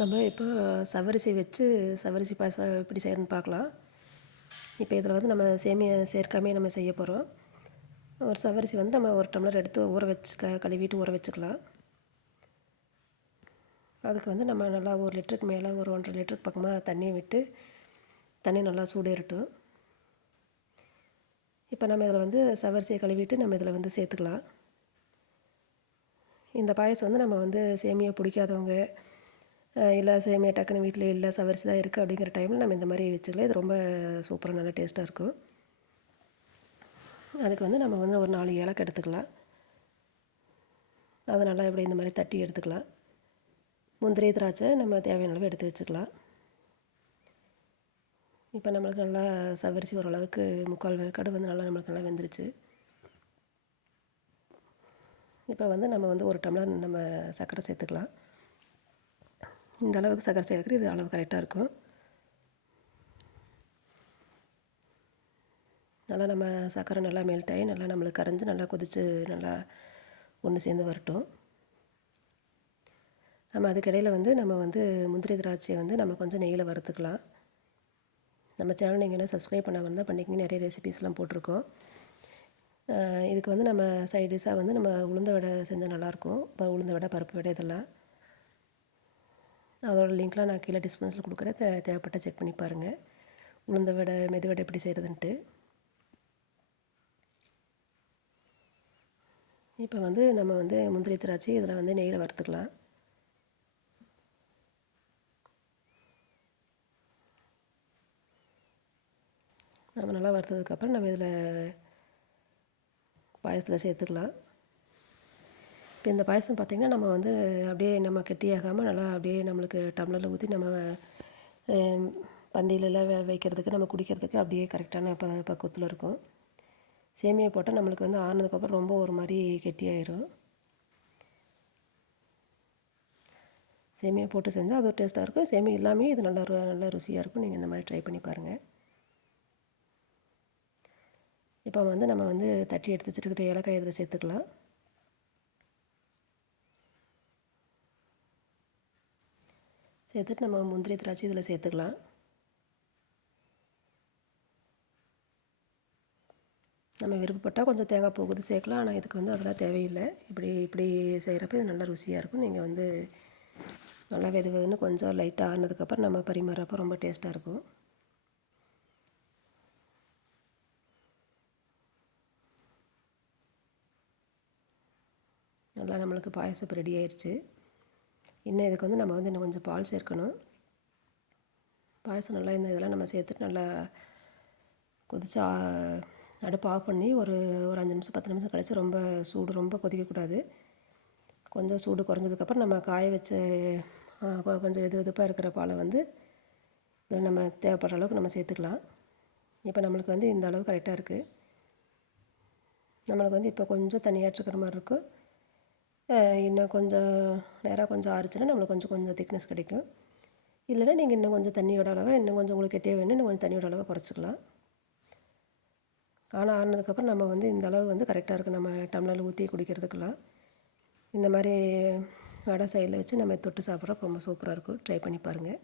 நம்ம இப்போ சவரிசி வச்சு சவரிசி பாயசம் எப்படி செய்யறதுன்னு பார்க்கலாம். இப்போ இதில் வந்து நம்ம சேமியை சேர்க்காமே நம்ம செய்ய போகிறோம் ஒரு சவரிசி வந்து நம்ம ஒரு டம்ளர் எடுத்து ஊற வச்சு க கழுவிட்டு ஊற வச்சுக்கலாம். அதுக்கு வந்து நம்ம நல்லா ஒரு லிட்டருக்கு மேலே ஒரு ஒன்றரை லிட்டருக்கு பக்கமாக தண்ணியை விட்டு தண்ணி நல்லா சூடேறட்டும் இப்போ நம்ம இதில் வந்து சவரிசியை கழுவிட்டு நம்ம இதில் வந்து சேர்த்துக்கலாம். இந்த பாயசம் வந்து நம்ம வந்து சேமியா பிடிக்காதவங்க இல்லை சேமியா டக்குன்னு வீட்டில் இல்லை சவரிசி தான் இருக்குது அப்படிங்கிற டைமில் நம்ம இந்த மாதிரி வச்சுக்கலாம் இது ரொம்ப சூப்பராக நல்லா டேஸ்ட்டாக இருக்கும் அதுக்கு வந்து நம்ம வந்து ஒரு நாலு ஏலக்கு எடுத்துக்கலாம். அதை நல்லா இப்படி இந்த மாதிரி தட்டி எடுத்துக்கலாம். முந்திரி திராட்சை நம்ம தேவையான அளவு எடுத்து வச்சுக்கலாம். இப்போ நம்மளுக்கு நல்லா சவரிசி ஓரளவுக்கு முக்கால் வேக்காடு வந்து நல்லா நம்மளுக்கு நல்லா வெந்துருச்சு. இப்போ வந்து நம்ம வந்து ஒரு டம்ளர் நம்ம சர்க்கரை சேர்த்துக்கலாம். இந்த அளவுக்கு சக்கரை சேர்க்குறது இது அளவு கரெக்டாக இருக்கும். நல்லா நம்ம சக்கரை நல்லா மெல்ட் ஆகி நல்லா நம்மளுக்கு கரைஞ்சி நல்லா கொதித்து நல்லா ஒன்று சேர்ந்து வரட்டும். நம்ம அதுக்கிடையில் வந்து நம்ம வந்து முந்திரி திராட்சையை வந்து நம்ம கொஞ்சம் நெய்யில் வறுத்துக்கலாம். நம்ம சேனல் நீங்கள் என்ன சப்ஸ்கிரைப் பண்ண வந்தால் பண்ணிக்கிங்க. நிறைய ரெசிபீஸ்லாம் போட்டிருக்கோம். இதுக்கு வந்து நம்ம சைடிஷாக வந்து நம்ம உளுந்த வடை செஞ்சால் நல்லாயிருக்கும் இப்போ உளுந்த வடை பருப்பு வடை இதெல்லாம். அதோட லிங்க்லாம் நான் கீழே டிஸ்பென்ஸில் கொடுக்குறேன். தே தேவைப்பட்ட செக் பண்ணி பாருங்கள் உளுந்த வடை மெது வடை எப்படி செய்கிறதுன்ட்டு இப்போ வந்து நம்ம வந்து முந்திரி திராட்சை இதில் வந்து நெய்யில் வறுத்துக்கலாம். நம்ம நல்லா வறுத்ததுக்கப்புறம் நம்ம இதில் பாயசத்தில் சேர்த்துக்கலாம். இப்போ இந்த பாயசம் பார்த்திங்கன்னா நம்ம வந்து அப்படியே நம்ம கெட்டியாகாமல் நல்லா அப்படியே நம்மளுக்கு டம்ளரில் ஊற்றி நம்ம பந்தியிலலாம் வைக்கிறதுக்கு நம்ம குடிக்கிறதுக்கு அப்படியே கரெக்டான ப பக்குவத்தில் இருக்கும். சேமியா போட்டால் நம்மளுக்கு வந்து ஆறுனதுக்கப்புறம் ரொம்ப ஒரு மாதிரி கெட்டியாயிரும். சேமியா போட்டு செஞ்சால் அது ஒரு டேஸ்ட்டாக இருக்கும். சேமியா இல்லாமல் இது நல்லா நல்லா ருசியாக இருக்கும். நீங்கள் இந்த மாதிரி ட்ரை பண்ணி பாருங்கள் இப்போ வந்து நம்ம வந்து தட்டி எடுத்து வச்சுருக்கிற ஏலக்காய் இதில் சேர்த்துக்கலாம். சேர்த்துட்டு நம்ம முந்திரி திராட்சை இதில் சேர்த்துக்கலாம். நம்ம விருப்பப்பட்டால் கொஞ்சம் தேங்காய் போகுது சேர்க்கலாம். ஆனால் இதுக்கு வந்து அதெல்லாம் தேவையில்லை. இப்படி இப்படி செய்கிறப்ப இது நல்லா ருசியாக இருக்கும். நீங்கள் வந்து நல்லா வெது வெதுன்னு கொஞ்சம் லைட்டாக ஆனதுக்கப்புறம் நம்ம பரிமாறப்போ ரொம்ப டேஸ்ட்டாக இருக்கும். நல்லா நம்மளுக்கு பாயசம் ரெடி ஆயிடுச்சு இன்னும் இதுக்கு வந்து நம்ம வந்து இன்னும் கொஞ்சம் பால் சேர்க்கணும். பாயசம் நல்லா இந்த இதெல்லாம் நம்ம சேர்த்துட்டு நல்லா கொதிச்சு அடுப்பு ஆஃப் பண்ணி ஒரு ஒரு அஞ்சு நிமிஷம் பத்து நிமிஷம் கழித்து ரொம்ப சூடு ரொம்ப கொதிக்கக்கூடாது. கொஞ்சம் சூடு குறைஞ்சதுக்கப்புறம் நம்ம காய வச்ச கொஞ்சம் வெது வெதுப்பாக இருக்கிற பாலை வந்து இதில் நம்ம தேவைப்படுற அளவுக்கு நம்ம சேர்த்துக்கலாம். இப்போ நம்மளுக்கு வந்து இந்த அளவு கரெக்டாக இருக்குது நம்மளுக்கு வந்து இப்போ கொஞ்சம் தனியாற்றுக்கிற மாதிரி இருக்கும். இன்னும் கொஞ்சம் நேராக கொஞ்சம் ஆறுச்சுன்னா நம்மளுக்கு கொஞ்சம் கொஞ்சம் திக்னஸ் கிடைக்கும். இல்லைன்னா நீங்கள் இன்னும் கொஞ்சம் தண்ணியோட அளவை இன்னும் கொஞ்சம் உங்களுக்கு கெட்டியே வேணும் இன்னும் கொஞ்சம் தண்ணியோட அளவை குறைச்சிக்கலாம். ஆனால் ஆறுனதுக்கப்புறம் நம்ம வந்து இந்த அளவு வந்து கரெக்டாக இருக்கும் நம்ம டம்ளரில் ஊற்றி குடிக்கிறதுக்கெல்லாம். இந்த மாதிரி வடை சைடில் வச்சு நம்ம தொட்டு சாப்பிட்றோம் ரொம்ப சூப்பராக இருக்கும். ட்ரை பண்ணி பாருங்கள்